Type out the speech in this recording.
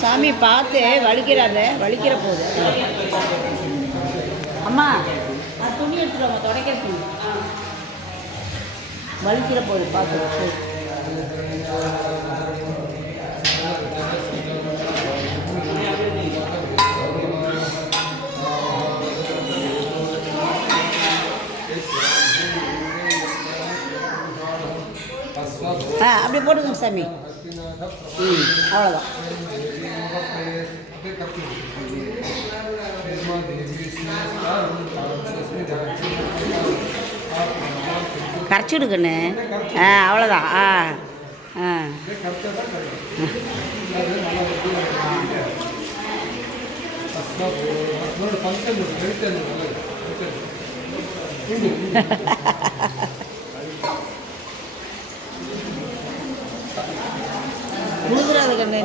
சாமி பார்த்து வலிக்கிறாத, வலிக்கிற போது. அம்மா அது துணி எடுத்துருவாங்க, துடைக்கிற துணி வலிக்கிற போது பார்த்து. அப்படியே போட்டுக்கோங்க சாமி. அவ்வளோதான். கரைச்சிடுக்கண்ணு. அவ்வளோதான். முழுதுறாது கண்ணு.